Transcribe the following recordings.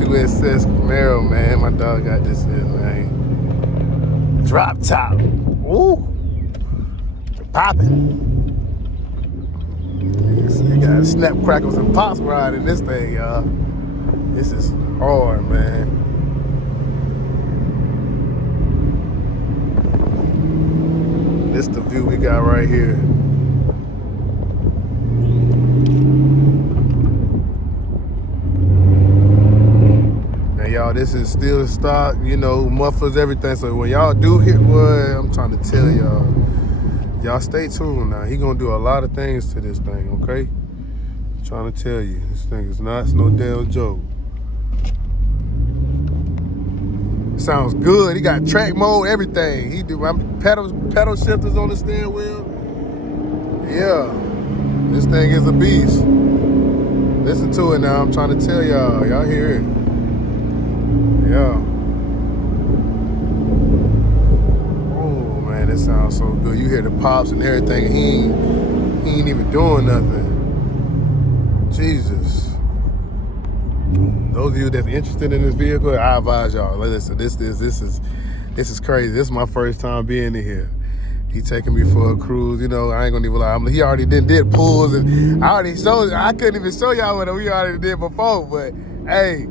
2SS Camaro, man. My dog got this here, man. Drop top. Ooh. Popping. You got snap crackles and pops riding this thing, y'all. This is hard, man. This the view we got right here. And y'all, this is still stock, you know, mufflers, everything. So when y'all do hit what I'm trying to tell y'all stay tuned now. He gonna do a lot of things to this thing, okay? I'm trying to tell you, this thing is not, it's no damn joke. Sounds good. He got track mode, everything. He do pedal shifters on the steering wheel. Yeah, this thing is a beast. Listen to it now. I'm trying to tell y'all. Y'all hear it? Yeah. Oh man, this sounds so good. You hear the pops and everything. He ain't even doing nothing. Jesus. Those of you that's interested in this vehicle, I advise y'all. Listen, this is crazy. This is my first time being in here. He taking me for a cruise. You know, I ain't gonna even lie. He already did pulls, and I already showed. I couldn't even show y'all what we already did before. But hey,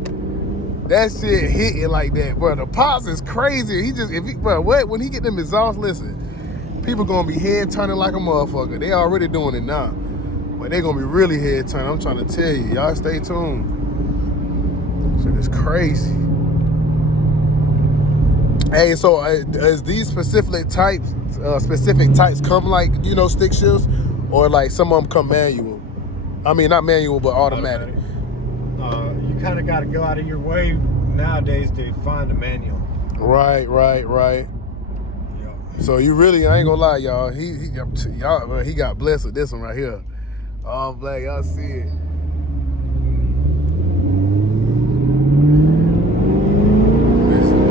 that shit hitting like that, bro. The pops is crazy. When he get them exhaust, listen, people gonna be head turning like a motherfucker. They already doing it now, but they gonna be really head turning. I'm trying to tell you, y'all stay tuned. So it's crazy. Hey, so is these specific types come like, you know, stick shifts, or like some of them come manual? I mean, not manual, but automatic. You kind of got to go out of your way nowadays to find a manual. Right. Yeah. So you really, I ain't gonna lie, y'all. He got blessed with this one right here. All black, y'all see it.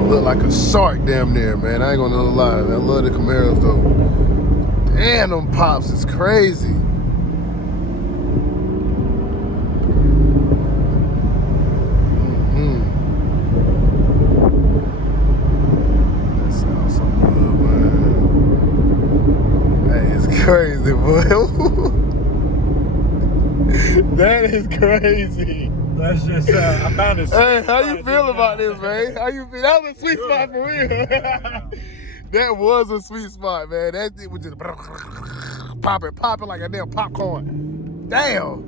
Look like a shark damn near, man. I ain't gonna lie. I love the Camaros though. Damn, them pops is crazy. That sounds so good, man. That is crazy, boy. That is crazy. That's just, I found it. Hey, how you feel about this, man? How you feel? That was a sweet spot for real. That was a sweet spot, man. That thing was just popping like a damn popcorn. Damn,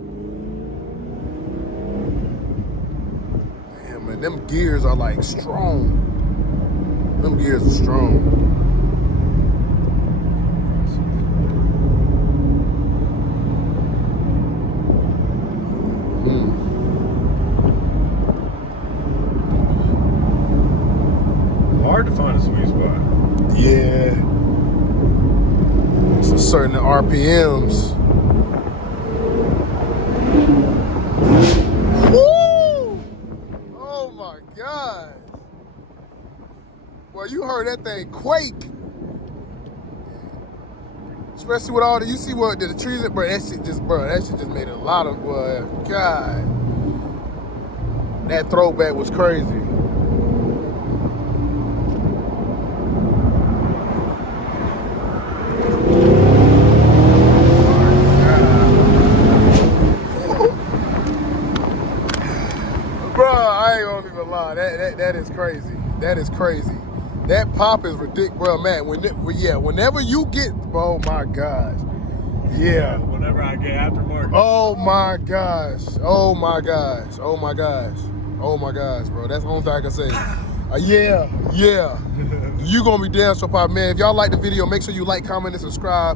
man, them gears are like strong. Them gears are strong. Hard to find a sweet spot. Yeah. So certain RPMs. Woo! Oh my God. Well, you heard that thing quake. Especially with all the, you see what the trees, bro, that shit just made a lot of, God. That throwback was crazy. That is crazy. That is crazy. That pop is ridiculous, bro, man. Whenever you get, oh my gosh. Yeah. Whenever I get aftermarket. Oh my gosh. Oh my gosh. Oh my gosh. Oh my gosh, bro. That's the only thing I can say. Yeah. You gonna be damn so pop, man. If y'all like the video, make sure you like, comment, and subscribe.